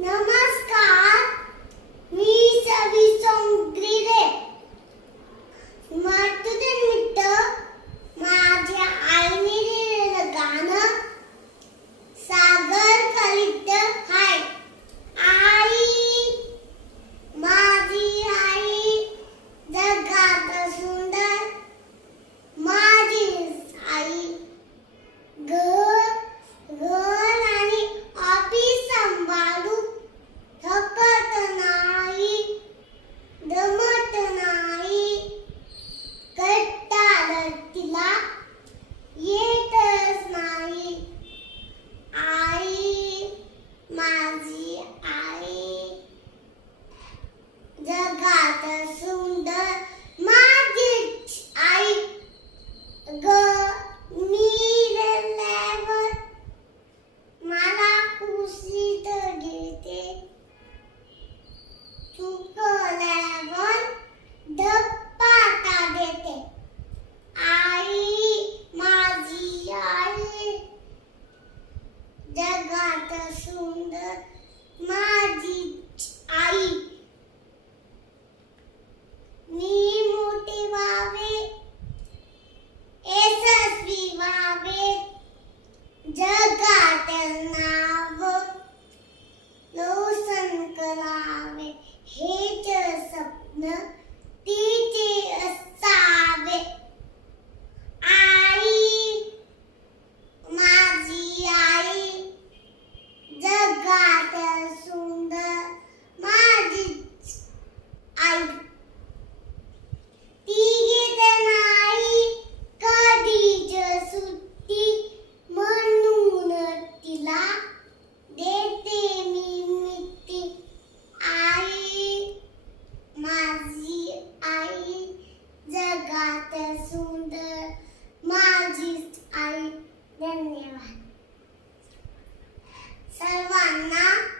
Namaste. जगात सुंदर माझी आई ग मीरल्यावर मला खुशी घेते तू Savannah.